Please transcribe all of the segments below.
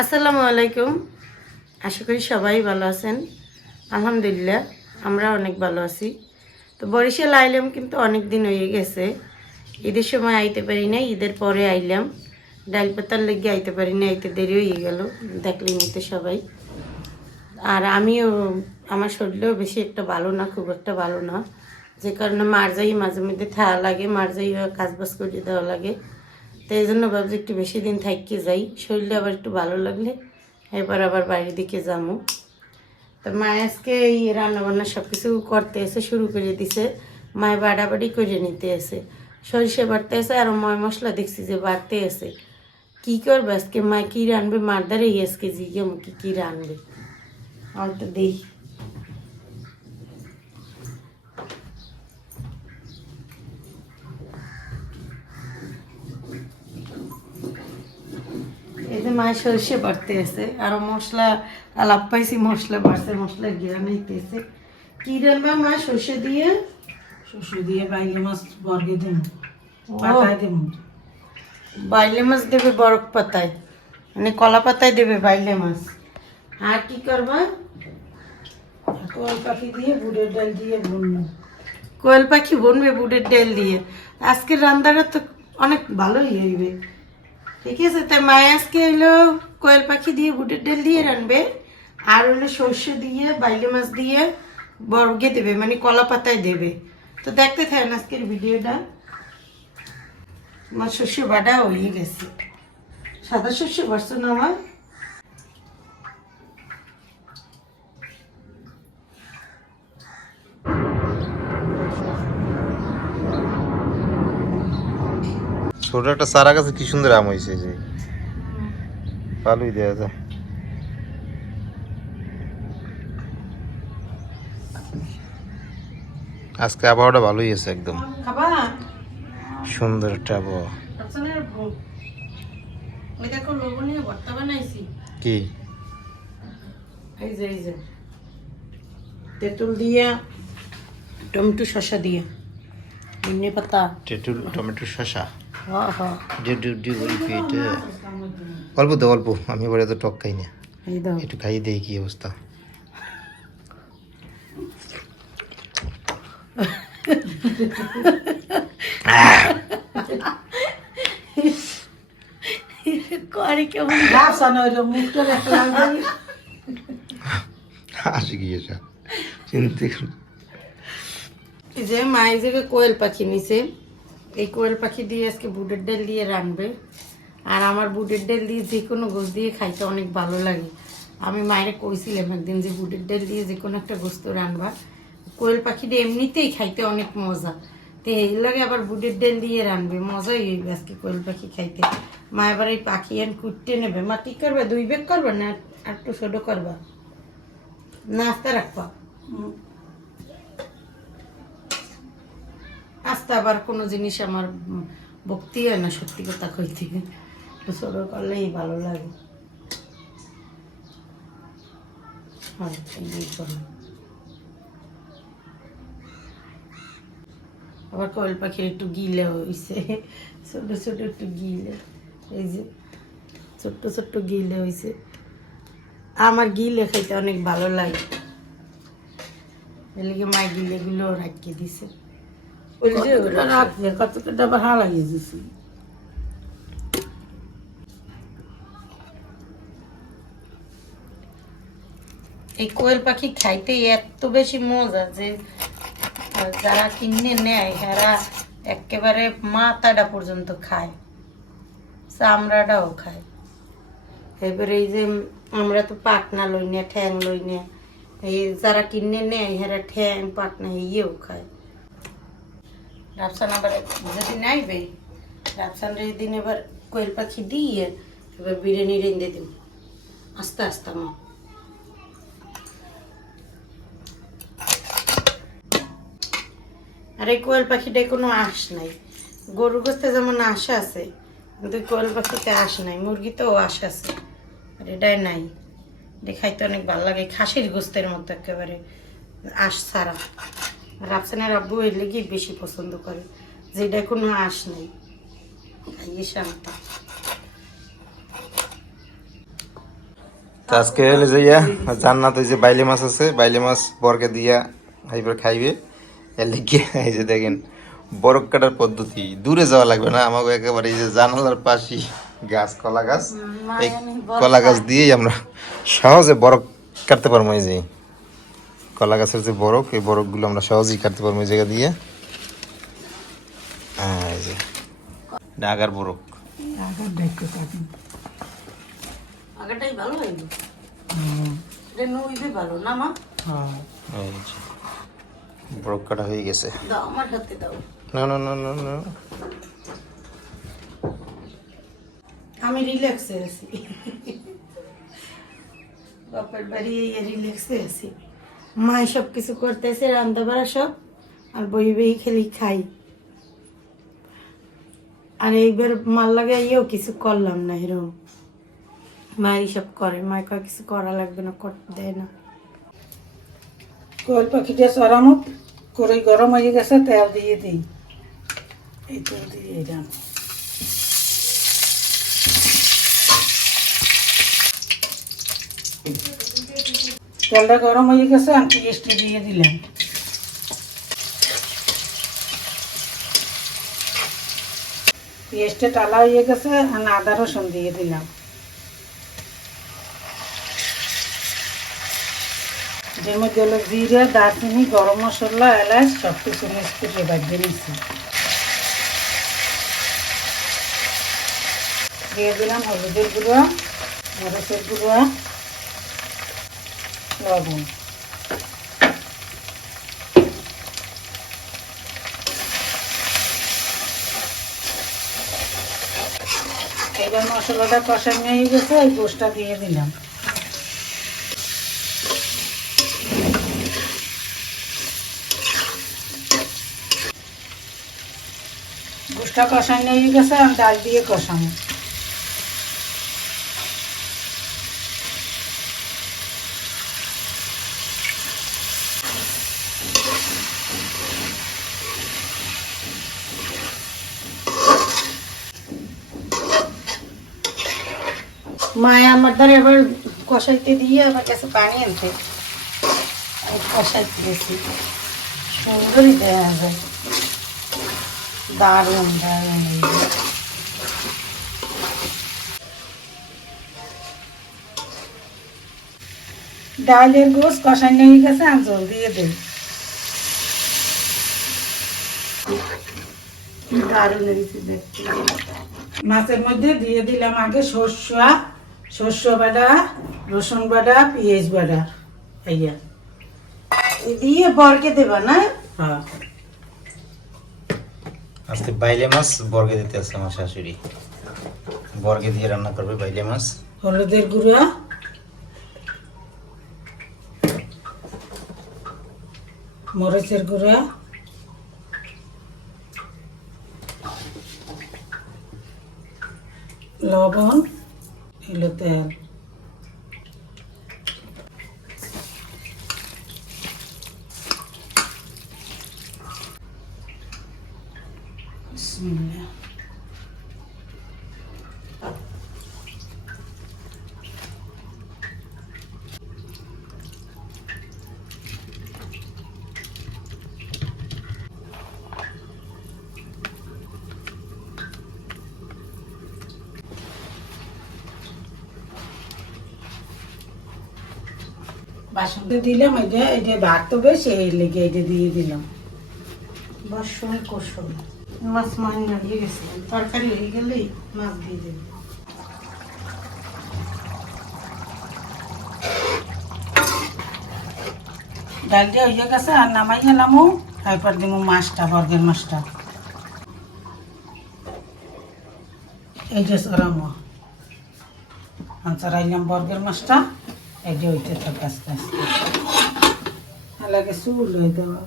আসসালামু আলাইকুম। আশা করি সবাই ভালো আছেন। আলহামদুলিল্লাহ আমরা অনেক ভালো আছি। তো বরিশাল আইলাম কিন্তু অনেক দিন হয়ে গেছে। ঈদের সময় আইতে পারি না, ঈদের পরে আইলাম। ডাল পাতার লেগে আইতে পারি না, আইতে দেরি হয়ে গেল, দেখলেন তো সবাই। আর আমিও আমার শরীরেও বেশি একটা ভালো না, খুব একটা ভালো না, যে কারণে মার যাই মাঝে মধ্যে থাকা লাগে, মার যাই কাজ বাজ করে দেওয়া লাগে। তো এই জন্য ভাবছি একটু বেশি দিন থাকি যাই, শরীরটা আবার একটু ভালো লাগলে এবার আবার বাড়ির দিকে যাবো। তো মা আজকে এই রান্নাবান্না সব কিছু করতে এসে শুরু করে দিছে। মায় বাড়াবাড়ি করে নিতে এসে সরিষা বাড়তে এসে, আর ময় মশলা দেখছি যে বাড়তে এসে। কী করবে আজকে মায়, কী রানবে, মার দ্বারে আজকে জিজ্ঞে মুখে কী রানবে আমার তো দেই। এই যে মায়ের সরষে বাড়তে আছে, আরো মশলা আলাপ পাইছি, মশলা বাড়ছে, মশলা গিরা নিতেছে। কি রান্না মা? সরষে দিয়ে বাইলে মাছ বর্গে দেব, পাতায় দেব। বাইলে মাছ দেবে বরফ পাতায়, মানে কলা পাতায় দেবে বাইলে মাছ। আর কি করবা? কল পাখি দিয়ে বুড়ের ডাল দিয়ে বুনবো। কোয়েল পাখি বনবে বুটের ডাল দিয়ে। আজকের রান্নাটা তো অনেক ভালোই হইবে। ঠিক আছে, তাই মায়ে আজকে হইলো কোয়েল পাখি দিয়ে বুটের ডাল দিয়ে রানবে, আর হলো সর্ষে দিয়ে বাইলে মাছ দিয়ে বর্গে দেবে, মানে কলা পাতায় দেবে। তো দেখতে থাকেন আজকের ভিডিওটা। আমার শস্য বাটা হয়ে গেছে। সাদা শস্য বাড়ছো না আমার? ছোট একটা চারা গাছে কি সুন্দর আম হয়েছে, যে ভালোই দেওয়া যায়। আজকে আবহাওয়াটা ভালোই আছে, একদম খাবা? সুন্দর একটা আবহাওয়া। ওই দেখো লবণীয় ভর্তা বানাইছি। কি? এই যে তেঁতুল দিয়ে, টমেটো শসা দিয়ে, ধনে পাতা। তেঁতুল, টমেটো, শসা। হ্যাঁ হ্যাঁ, অল্প দে, অল্প। আমি এবার এত টক খাই না, এই দাও। একটু খাই দেই কি অবস্থা। করে কেমন রাফসানা হইলো মুখটা একটা লাগবে। হাসি গিয়েছে চিন্তা। এই যে মা এই জায়গায় কোয়েল পাখি নিছে, এই কোয়েল পাখি দিয়ে আজকে বুটের ডাল দিয়ে রানবে। আর আমার বুটের ডাল দিয়ে যে কোনো গোস দিয়ে খাইতে অনেক ভালো লাগে। আমি মায়ের কইছিলাম একদিন যে বুটের ডাল দিয়ে যে কোনো একটা গোস্ত রানবা। কোয়েল পাখিটা এমনিতেই খাইতে অনেক মজা, তো এই লাগে আবার বুটের ডাল দিয়ে রানবে, মজাই হইবে আজকে কোয়েল পাখি খাইতে। মা এবার এই পাখি এন কুটতে নেবে। মা কি করবে, 2 বেগ করবা না আর একটু ছোটো করবা, নাস্তা রাখবা? আস্তে আবার কোনো জিনিস আমার ভক্তি হয় না, সত্যি কথা কইতে, ছোট করলেই ভালো লাগে। হয় এই করো। আবার কোয়েল পাখির একটু গিলে হয়েছে, ছোট ছোট একটু গিলে, এই যে ছোট্ট ছোট্ট গিলে হয়েছে। আমার গিলে খাইতে অনেক ভালো লাগে, এদিকে মা গিলেগুলো রাখিয়ে দিছে। ওই যে কতটা রাখলে কতটা আবার হারাইয়ে দিছি। এই কোয়েল পাখি খাইতে এত বেশি মজা যে যারা কিনে নেয় এরা একেবারে মাথাটা পর্যন্ত খায়, চামড়াটাও খায়। এবারে এই যে আমরা তো পাটনা লই না, ঠ্যাং লই না, এই যারা কিনে নেয় এরা ঠ্যাং পাটনা ইয়েও খায়। রাফসান আবার যদি নাইবে, রাফসান এই দিন এবার কোয়েল পাখি দিয়ে এবার বিরিয়ানি রেঁধে দিব আস্তে আস্তে। মা আর এই কোয়েল পাখিটায় কোনো আঁশ নাই। গরু গোস্তে যেমন আঁশ আছে, কিন্তু কোয়েল পাখিতে আঁশ নাই। মুরগিতেও আঁশ আছে, আর এটাই নাই। এটা খাইতে অনেক ভালো লাগে, খাসির গোস্তের মতো একেবারে আঁশ ছাড়া। রাফসানের আব্বু এর লেগেই বেশি পছন্দ করে, যে এটা কোনো আঁশ নেই, খাইয়ে শান্তি। তো আজকে হলে যাইয়া জান্নাত ওই যে বাইলে মাছ আছে, বাইলে মাছ বরকে দিয়া এইবার খাইবে। এর লিগে এই যে দেখেন বরফ কাটার পদ্ধতি, দূরে যাওয়া লাগবে না, আমাকে একেবারে এই যে জানালার পাশে গাছ, কলা গাছ, এই কলা গাছ দিয়েই আমরা সহজে বরফ কাটতে পারবো। এই যে কলা গাছের যে বরফ, এই বরফগুলো আমরা সহজেই কাটতে পারবো এই জায়গা দিয়ে। এই যে নাগার বরফ, আগের দেখতে থাকুন। আগেরটাই ভালো হইলো, এটা নইবে ভালো না মা? হ্যাঁ এই যে বরফ কাটা হয়ে গেছে। দাও আমার হাতে দাও। না না না না না, আমি রিল্যাক্সে আছি, বাপের বাড়ি রিল্যাক্সে আছি। মা সব কিছু করতেছে, রান্না বাড়া সব, আর বই বই খেলি খাই। আর এইবার মাল লাগাইও কিছু করলাম না, এরকম মা এইসব করে। মা কয় কিছু করা লাগবে না, করতে দেয় না। কোয়েল পাখিটা চড়ামো করে গরম হয়ে গেছে, তেল দিয়ে দিই। এই তেল দিয়ে দিলাম। তেলটা গরম হয়ে গেছে, আমি পেঁয়াজটি দিয়ে দিলাম। পেঁয়াজটা টালা হয়ে গেছে, আর আদা রসুন দিয়ে দিলাম। এর মধ্যে হলো জিরা, দারচিনি, গরম মশলা, এলাচ সব কিছু মিক্স করে বাজিয়ে নিচ্ছি। দিয়ে দিলাম হলুদের গুঁড়ো, মরিচের গুঁড়ো, লবণ। এবার মশলাটা কষানো হয়ে গেছে, এই গোশটা দিয়ে দিলাম। গোশটা কষানো হয়ে গেছে, আমি ডাল দিয়ে কষানো। মায়া আমার দ্বারা এবার কষাইতে দিয়ে আমার কাছে পানি আনতে, আমি কষাইতে গেছি। সুন্দরই দেখা যায়, দারুণ দারুণ। ডালের গোশ কষানো হয়ে গেছে, আমি জল দিয়ে দিই। দারুণ হয়েছে দেখতে। মাছের মধ্যে দিয়ে দিলাম আগে শস্য বাটা, রসুন বাটা, পেঁয়াজ বাটা। এইয়া দিয়ে বরকে দেবা না? হ্যাঁ, আজকে বাইলে মাছ বর্গে দিতে আছে আমার শাশুড়ি, বর্গে দিয়ে রান্না করবে বাইলে মাছ। হলুদের গুঁড়া, মরিচের গুঁড়া, লবণ, এলো তেল। বিসমিল্লাহ। বাসনটা দিলাম, এটা ভাত তো বেশ এই লেগে এটা দিয়ে দিলাম। বর্ষণ কোষণ মাছ মারি লাগিয়ে গেছে, তরকারি হয়ে গেলেই মাছ দিয়ে দেবে। ডালটা হয়ে গেছে, আর নামাই গেলামও। তারপর দিব মাছটা, বর্গের মাছটা। এই যে চড়ামো, আমি চড়াইলাম বর্গের মাছটা। এই যে ওইটা থাকে আস্তে আস্তে, লাগে চুল হয়ে দেওয়া।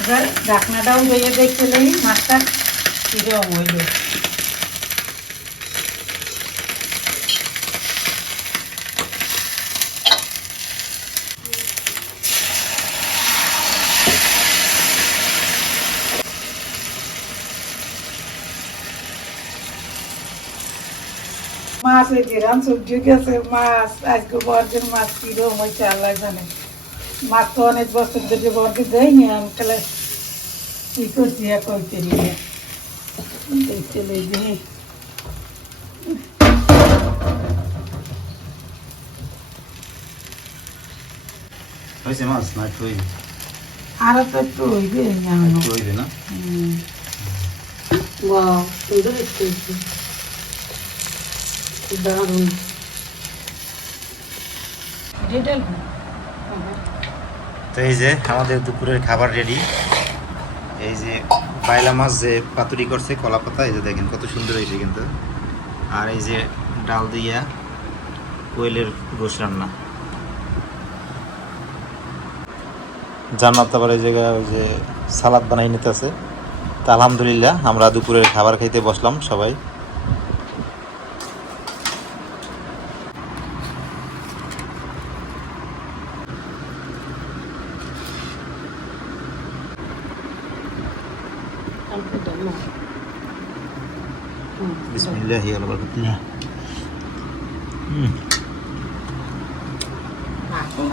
এবার ঢাকনাটাও হয়ে দেখতে লাগি মাছটা কিরকম হইল। মাছ এই যে রান সবজি গেছে মাছ আজকে বর্গের মাছ কিরম হয়েছে আল্লাহ জানে মাছ তো অনেক বছর ধরে বর্গে দেয়নি আমি তাহলে কি করছি কইতে নিয়ে দেখতে লেগে হয়েছে মাছ না একটু হইবে আরো তো একটু হইবে জানো একটু হইবে না ওয়াও সুন্দর হয়েছে দারুণ ডেটাল তো এই যে আমাদের দুপুরের খাবার রেডি এই যে বাইলা মাছ যে পাতুরি করছে কলা পাতা এই যে দেখেন কত সুন্দর হয়েছে কিন্তু আর এই যে ডাল দিয়া কোয়েলের গোশ রান্না জান্নাত আবার এই জায়গায় ওই যে সালাদ বানাই নিতেছে তা আলহামদুলিল্লাহ আমরা দুপুরের খাবার খাইতে বসলাম সবাই বিসমিল্লাহি ওয়া বারাকাতুহু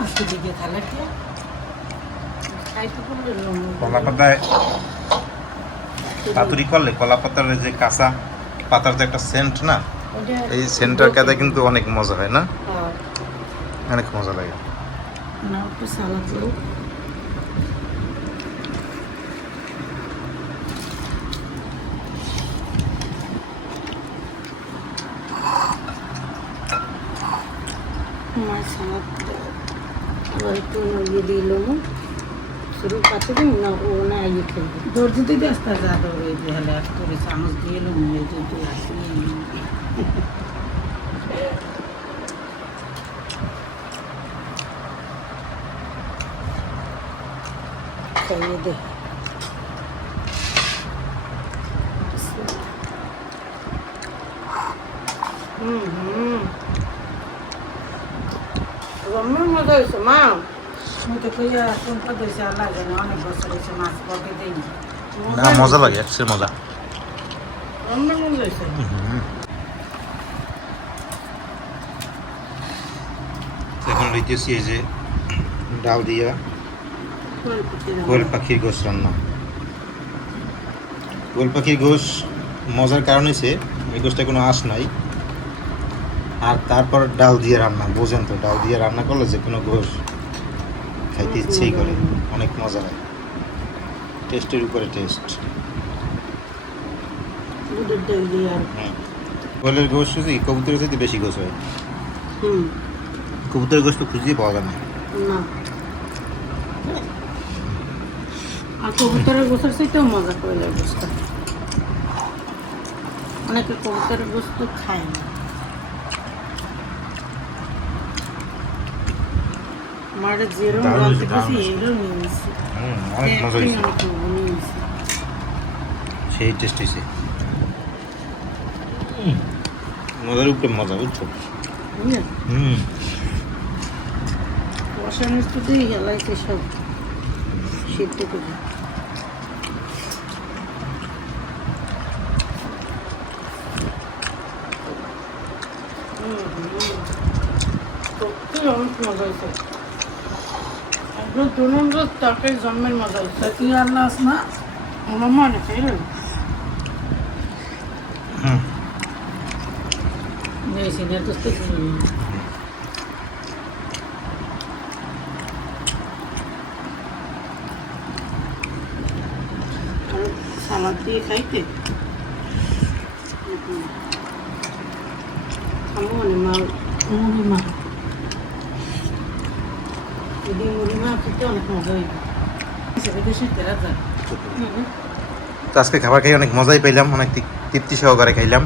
আজকে দিকে তাহলে কি কলা পাতায় পাতুরি করলে কলা পাতার যে কাঁচা পাতার যে একটা সেন্ট না এই সেন্টার কাদা কিন্তু অনেক মজা হয় না অনেক মজা লাগে না একটু সালাদ দিও মাছ সালাদ আবার একটু ইয়ে দিলাম শুরু পাতে দিন না ও না ইয়ে খেলবে দর্জি দিতে আসতে যা দৌড়ে দিয়ে হলে এক করে চামচ দিয়ে এলো মনে যদি আসি খাইয়ে দে রমের মজা হয়েছে মা আমি তো কইয়া কোন পদ্ধতি আল্লাহ জানে অনেক বছর হয়েছে মাছ পকে দেয়নি না মজা লাগে একসে মজা রমের মজা হয়েছে এখন লইতেছি এই যে ডাল দিয়া কোয়েল পাখির গোশ রান্না কোয়েল পাখির গোশ মজার কারণ হচ্ছে এই গোশটা কোনো আঁশ নাই আর তারপর ডাল দিয়ে রান্না বোঝেন তো ডাল দিয়ে রান্না করলে যে কোনো গোশ খাইতে ইচ্ছেই করে অনেক মজা হয় টেস্টের উপরে টেস্ট দুধের ডাল দিয়ে আর কোয়েলের গোশ হচ্ছে কি কবুতরের চাইতে বেশি গোশ হয় কবুতরের গোশ তো খুঁজেই পাওয়া যায় না না আর কবুতরের গোসের চাইতেও মজা কয়লার গোসটা অনেকে কবুতরের গোস তো খায় না আমার যেরকম দারুণ রাঁধতে দারুণ গেছি এরকম নিয়ে নিচ্ছি অনেক মজা হয়েছে নিয়ে নিচ্ছি সেই টেস্ট হয়েছে মজার উপরে মজা বুঝছো বুঝলেন বসার মিষ্টিতেই গেলাইছে সব সিদ্ধ করে সত্যি অনেক মজা হয়েছে একদম দু নম্বর তরকারি জন্মের মজা হয়েছে তুই আল্লাহ না আমার মনে চাইলেন সিনিয়র দোস্ত সালাদ দিয়ে খাইতে আমার মনে মা মুড়ি মা যদি মুড়ি মা খেতে অনেক মজা হইবে দেশের তেরা যায় তো আজকে খাবার খাই অনেক মজাই পাইলাম অনেক তৃপ্তি সহকারে খাইলাম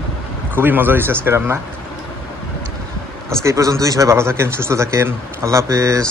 খুবই মজা হয়েছে আজকে রান্না আজকে এই পর্যন্তই সবাই ভালো থাকেন সুস্থ থাকেন আল্লাহ হাফেজ